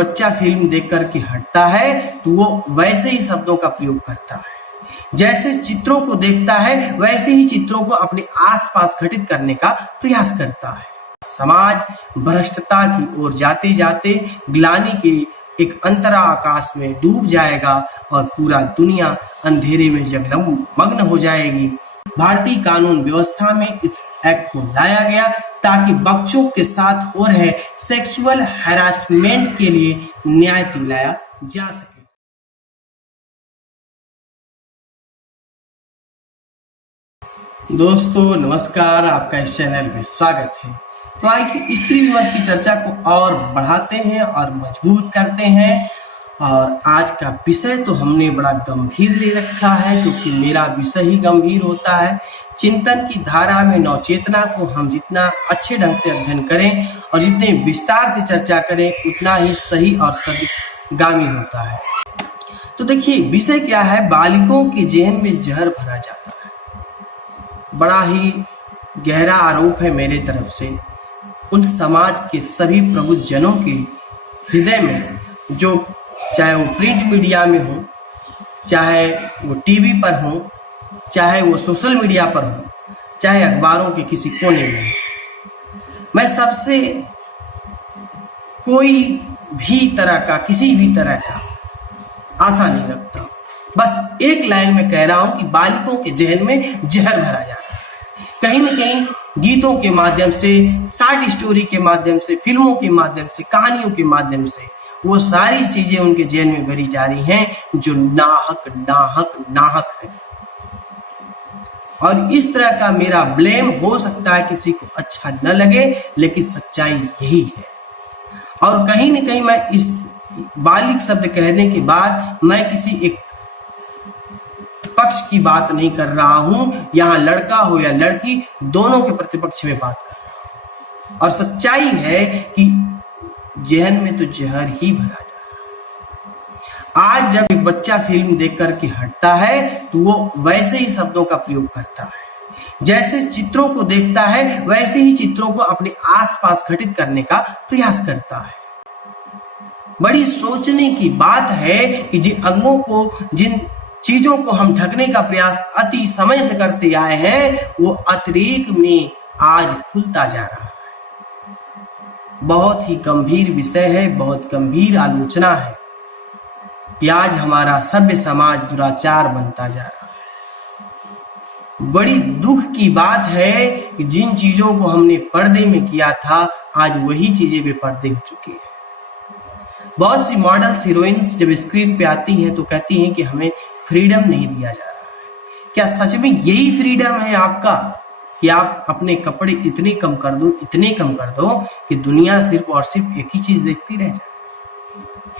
बच्चा फिल्म देख कर के हटता है तो वो वैसे ही शब्दों का प्रयोग करता है, जैसे चित्रों को देखता है वैसे ही चित्रों को अपने आसपास घटित करने का प्रयास करता है। समाज भ्रष्टता की ओर जाते जाते ग्लानि के एक अंतरा आकाश में डूब जाएगा और पूरा दुनिया अंधेरे में जगमग्न हो जाएगी। भारतीय कानून व्यवस्था में इस एक्ट को लाया गया ताकि बच्चों के साथ हो रहे सेक्सुअल हैरासमेंट के लिए न्याय दिलाया जा सके। दोस्तों नमस्कार, आपका इस चैनल में स्वागत है। तो आइए स्त्री विमर्श की चर्चा को और बढ़ाते हैं और मजबूत करते हैं। और आज का विषय तो हमने बड़ा गंभीर ले रखा है, क्योंकि मेरा विषय ही गंभीर होता है। चिंतन की धारा में नवचेतना को हम जितना अच्छे ढंग से अध्ययन करें और जितने विस्तार से चर्चा करें उतना ही सही और सदिगामी होता है। तो देखिए विषय क्या है, बालिकाओं के जेहन में जहर भरा जाता है। बड़ा ही गहरा आरोप है मेरे तरफ से उन समाज के सभी प्रबुद्ध जनों के हृदय में, जो चाहे वो प्रिंट मीडिया में हो, चाहे वो टीवी पर हो, चाहे वो सोशल मीडिया पर हो, चाहे अखबारों के किसी कोने में हो। मैं सबसे कोई भी तरह का किसी भी तरह का आशा नहीं रखता। बस एक लाइन में कह रहा हूं कि बालिकाओं के जहन में जहर भरा जा रहा है। कहीं न कहीं गीतों के माध्यम से, शॉर्ट स्टोरी के माध्यम से, फिल्मों के माध्यम से, कहानियों के माध्यम से वो सारी चीजें उनके जेहन में भरी जा रही हैं जो नाहक नाहक नाहक है। और इस तरह का मेरा ब्लेम हो सकता है किसी को अच्छा न लगे, लेकिन सच्चाई यही है। और कहीं न कहीं मैं इस बालिक शब्द कहने के बाद मैं किसी एक पक्ष की बात नहीं कर रहा हूं। यहां लड़का हो या लड़की, दोनों के प्रतिपक्ष में बात कर रहा हूं। और सच्चाई है कि जेहन में तो जहर ही भरा जा रहा है। आज जब एक बच्चा फिल्म देख कर के हटता है तो वो वैसे ही शब्दों का प्रयोग करता है, जैसे चित्रों को देखता है वैसे ही चित्रों को अपने आसपास घटित करने का प्रयास करता है। बड़ी सोचने की बात है कि जिन अंगों को, जिन चीजों को हम ढकने का प्रयास अति समय से करते आए हैं, वो अतिरेक में आज खुलता जा रहा है। बहुत ही गंभीर विषय है, बहुत गंभीर आलोचना है कि आज हमारा सभ्य समाज दुराचार बनता जा रहा है। बड़ी दुख की बात है कि जिन चीजों को हमने पर्दे में किया था, आज वही चीजें बेपर्दे हो चुकी हैं। बहुत सी मॉडल्स, हीरोइंस जब स्क्रीन पे आती हैं तो कहती हैं कि हमें फ्रीडम नहीं दिया जा रहा है। क्या सच में यही फ्रीडम है आपका कि आप अपने कपड़े इतने कम कर दो, इतने कम कर दो कि दुनिया सिर्फ और सिर्फ एक ही चीज देखती रह जाए?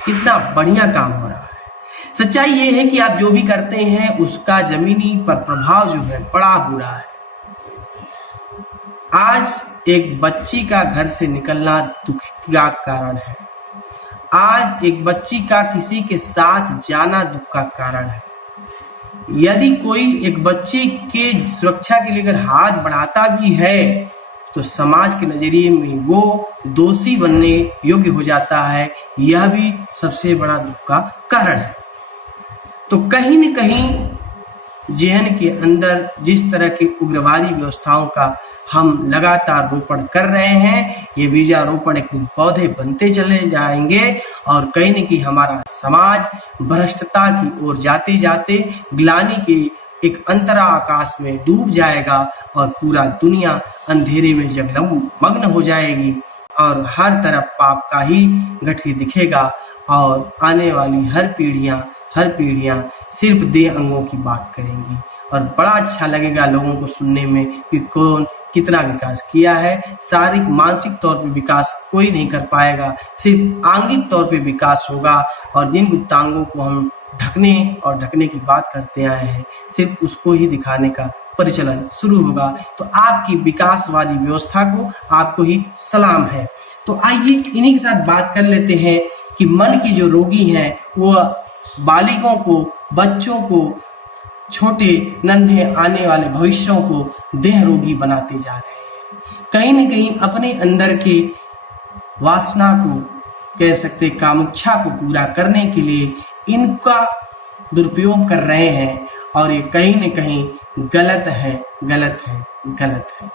कितना बढ़िया काम हो रहा है। सच्चाई ये है कि आप जो भी करते हैं उसका जमीनी पर प्रभाव जो है बड़ा बुरा है। आज एक बच्ची का घर से निकलना दुख का कारण है। आज एक बच्ची का किसी के साथ जाना दुख का कारण है। यदि कोई एक बच्चे के सुरक्षा के लिए अगर हाथ बढ़ाता भी है तो समाज के नजरिए में वो दोषी बनने योग्य हो जाता है। यह भी सबसे बड़ा दुख का कारण है। तो कहीं न कहीं जेहन के अंदर जिस तरह की उग्रवादी व्यवस्थाओं का हम लगातार रोपण कर रहे हैं, ये बीजारोपण एक दिन पौधे बनते चले जाएंगे और कहीं न कहीं हमारा समाज भ्रष्टता की ओर जाते जाते ग्लानि के एक अंतरा आकाश में डूब जाएगा और पूरा दुनिया अंधेरे में जगमग्न हो जाएगी और हर तरफ पाप का ही गठरी दिखेगा। और आने वाली हर पीढ़ियां सिर्फ देह अंगों की बात करेंगी और बड़ा अच्छा लगेगा लोगों को सुनने में कि कौन कितना विकास किया है। शारीरिक मानसिक तौर पे विकास कोई नहीं कर पाएगा, सिर्फ आंगिक तौर पे विकास होगा। और जिन गुप्तांगों को हम ढकने की बात करते आए हैं, सिर्फ उसको ही दिखाने का परिचलन शुरू होगा। तो आपकी विकासवादी व्यवस्था को आपको ही सलाम है। तो आइए इन्हीं के साथ बात कर लेते हैं कि मन की जो रोगी हैं वो बालिकाओं को, बच्चों को, छोटे नन्हे आने वाले भविष्यों को देह रोगी बनाते जा रहे हैं। कहीं न कहीं अपने अंदर के वासना को कह सकते कामुच्छा को पूरा करने के लिए इनका दुरुपयोग कर रहे हैं, और ये कहीं न कहीं गलत है, गलत है, गलत है।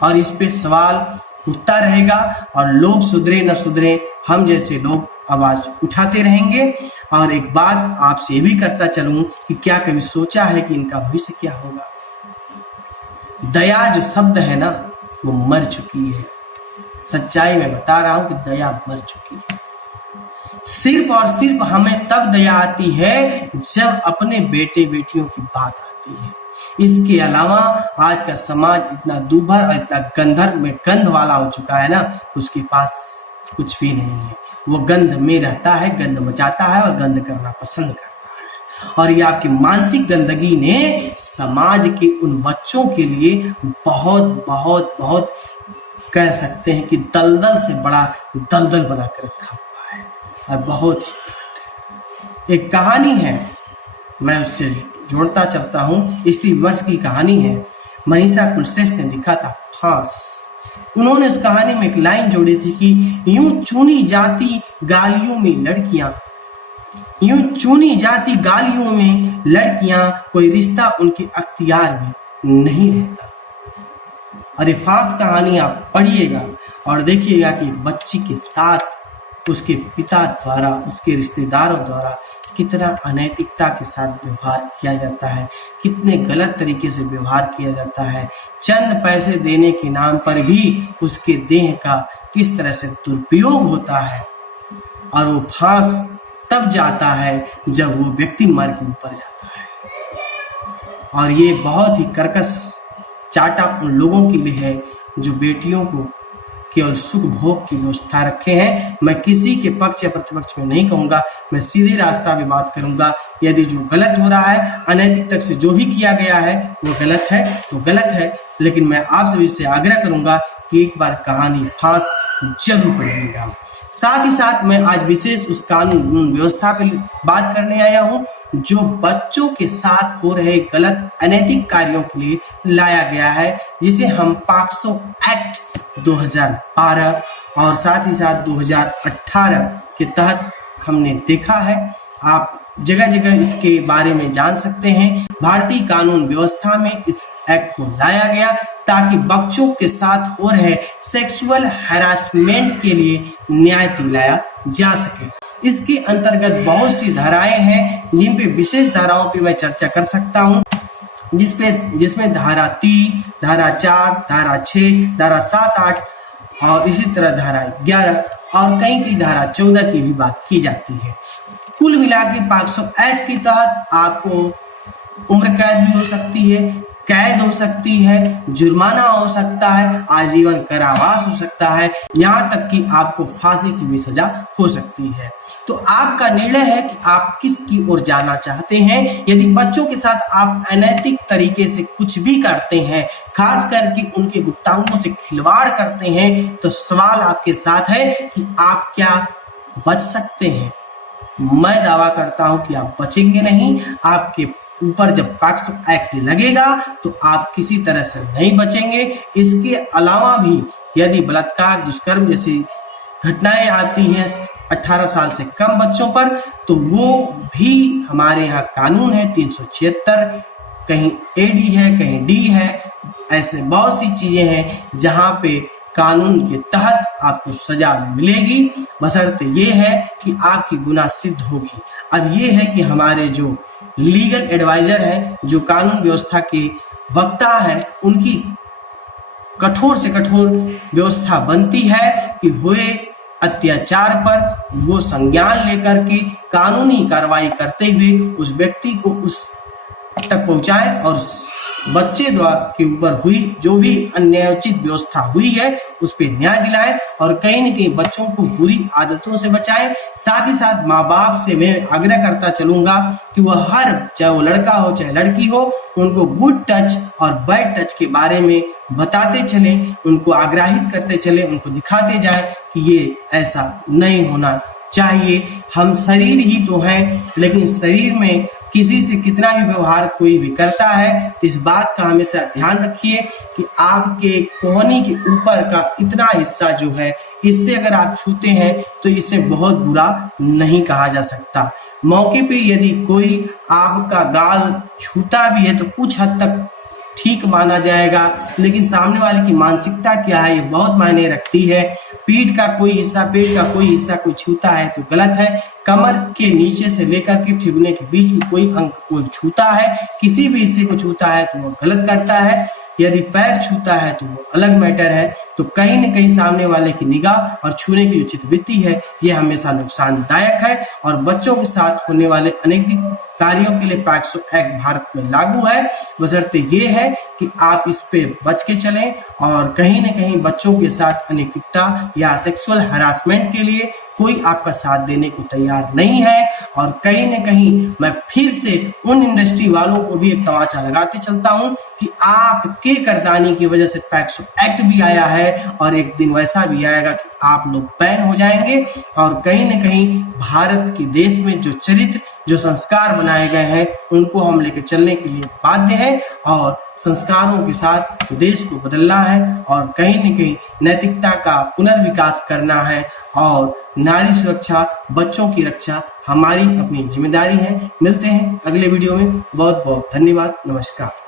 और इस पे सवाल उठता रहेगा और लोग सुधरे न सुधरे, हम जैसे लोग आवाज उठाते रहेंगे। और एक बात आपसे ये भी करता चलूं कि क्या कभी सोचा है कि इनका भविष्य क्या होगा? दया जो शब्द है ना, वो मर चुकी है। सच्चाई में बता रहा हूं कि दया मर चुकी है। सिर्फ और सिर्फ हमें तब दया आती है जब अपने बेटे बेटियों की बात आती है। इसके अलावा आज का समाज इतना दूभर और इतना गंधर में गंध वाला हो चुका है ना, तो उसके पास कुछ भी नहीं है। वो गंध में रहता है, गंध मचाता है और गंध करना पसंद करता है। और ये आपकी मानसिक गंदगी ने समाज के उन बच्चों के लिए बहुत बहुत बहुत कह सकते हैं कि दलदल से बड़ा दलदल बना कर रखा हुआ है, और बहुत ही गलत है। एक कहानी है, मैं उससे जोड़ता चलता हूँ। स्त्री विमर्श की कहानी है, मनीषा कुलश्रेष्ठ ने लिखा था फांस। उन्होंने उस कहानी में एक लाइन जोड़ी थी कि यूं चुनी जाती गालियों में लड़कियां, यूं चुनी जाती गालियों में लड़कियां, कोई रिश्ता उनके अख्तियार में नहीं रहता। अरे फांस कहानी आप पढ़िएगा और देखिएगा कि एक बच्ची के साथ उसके पिता द्वारा, उसके रिश्तेदारों द्वारा कितना अनैतिकता के साथ व्यवहार किया जाता है, कितने गलत तरीके से व्यवहार किया जाता है। चंद पैसे देने के नाम पर भी उसके देह का किस तरह से दुरुपयोग होता है, और वो फांस तब जाता है जब वो व्यक्ति मर के ऊपर जाता है। और ये बहुत ही कर्कश चाटा उन लोगों के लिए है जो बेटियों को केवल सुख भोग की व्यवस्था रखे हैं। मैं किसी के पक्ष या प्रतिपक्ष में नहीं कहूंगा, मैं सीधे रास्ता में बात करूंगा। यदि जो गलत हो रहा है, अनैतिक तक से जो भी किया गया है वो गलत है तो गलत है, लेकिन मैं आप सभी से आग्रह करूंगा कि एक बार कहानी फांस जरूर पढ़िएगा। साथ ही साथ मैं आज विशेष उस कानून व्यवस्था पर बात करने आया हूं जो बच्चों के साथ हो रहे गलत अनैतिक कार्यों के लिए लाया गया है, जिसे हम पॉक्सो एक्ट 2012 और साथ ही साथ 2018 के तहत हमने देखा है। आप जगह जगह इसके बारे में जान सकते हैं। भारतीय कानून व्यवस्था में इस एक्ट को लाया गया ताकि बच्चों के साथ हो रहे सेक्सुअल हैरासमेंट के लिए न्याय दिलाया जा सके। इसके अंतर्गत बहुत सी धाराएं हैं जिन पे विशेष धाराओं पे मैं चर्चा कर सकता हूं, जिसमें धारा 3, धारा 4, धारा 6, धारा 7, 8 और इसी तरह धारा 11 और कहीं की धारा 14 की भी बात की जाती है। कुल मिला के पॉक्सो एक्ट के तहत आपको उम्र कैद भी हो सकती है, कैद हो सकती है, जुर्माना हो सकता है, आजीवन कारावास हो सकता है, यहाँ तक कि आपको फांसी की भी सजा हो सकती है। तो आपका निर्णय है कि आप किसकी ओर जाना चाहते हैं। यदि बच्चों के साथ आप अनैतिक तरीके से कुछ भी करते हैं, खास करके उनके गुप्तांगों से खिलवाड़ करते हैं, तो सवाल आपके साथ है कि आप क्या बच सकते हैं। मैं दावा करता हूं कि आप बचेंगे नहीं। आपके ऊपर जब पॉक्सो एक्ट लगेगा तो आप किसी तरह से नहीं बचेंगे। इसके अलावा भी यदि बलात्कार, दुष्कर्म जैसी घटनाएं आती हैं 18 साल से कम बच्चों पर, तो वो भी हमारे यहाँ कानून है 376, कहीं एडी है, कहीं डी है। ऐसे बहुत सी चीजें हैं जहाँ पे कानून के तहत आपको सजा मिलेगी, बशर्ते ये है कि आपकी गुनाह सिद्ध होगी। अब ये है कि हमारे जो लीगल एडवाइजर हैं, जो कानून व्यवस्था के वक्ता हैं, उनकी कठोर से कठोर व्यवस्था बनती है कि हुए अत्याचार पर वो संज्ञान लेकर के कानूनी कार्रवाई करते हुए उस व्यक्ति को उस तक पहुंचाए और बच्चे द्वारा के ऊपर हुई जो भी अन्यायोचित व्यवस्था हुई है उस पर न्याय दिलाए और कहीं न कहीं बच्चों को बुरी आदतों से बचाए। साथ ही साथ माँ बाप से मैं आग्रह करता चलूंगा कि वह चाहे वो लड़का हो चाहे लड़की हो, उनको गुड टच और बैड टच के बारे में बताते चले, उनको आग्रहित करते चले, उनको दिखाते जाए कि ये ऐसा नहीं होना चाहिए। हम शरीर ही तो हैं, लेकिन शरीर में किसी से कितना भी व्यवहार कोई भी करता है तो इस बात का हमेशा ध्यान रखिए कि आपके कोहनी के ऊपर का इतना हिस्सा जो है इससे अगर आप छूते हैं तो इसे बहुत बुरा नहीं कहा जा सकता। मौके पे यदि कोई आपका गाल छूता भी है तो कुछ हद तक ठीक माना जाएगा, लेकिन सामने वाले की मानसिकता क्या है ये बहुत मायने रखती है। पेट का कोई हिस्सा कोई छूता है तो गलत है। कमर के नीचे से लेकर के ठिबुने के बीच की कोई अंग कोई छूता है, किसी भी हिस्से को छूता है तो वो गलत करता है। यदि पैर छूता है तो वो अलग मैटर है। तो कहीं न कहीं सामने वाले की निगाह और छूने की जो चित्तवृत्ति है ये हमेशा नुकसानदायक है और बच्चों के साथ होने वाले अनेक कार्यों के लिए पैक्सो एक्ट भारत में लागू है। बशर्ते ये है कि आप इस पे बच के चलें और कहीं न कहीं बच्चों के साथ अनैतिकता या सेक्सुअल हरासमेंट के लिए कोई आपका साथ देने को तैयार नहीं है। और कहीं न कहीं मैं फिर से उन इंडस्ट्री वालों को भी एक तमाचा लगाते चलता हूं कि आपके करदानी की वजह से पैक्सो एक्ट भी आया है और एक दिन वैसा भी आएगा कि आप लोग बैन हो जाएंगे। और कहीं न कहीं भारत के देश में जो चरित्र जो संस्कार बनाए गए हैं उनको हम लेकर चलने के लिए बाध्य हैं और संस्कारों के साथ देश को बदलना है और कहीं न कहीं नैतिकता का पुनर्विकास करना है और नारी सुरक्षा, बच्चों की रक्षा हमारी अपनी जिम्मेदारी है। मिलते हैं अगले वीडियो में। बहुत बहुत धन्यवाद। नमस्कार।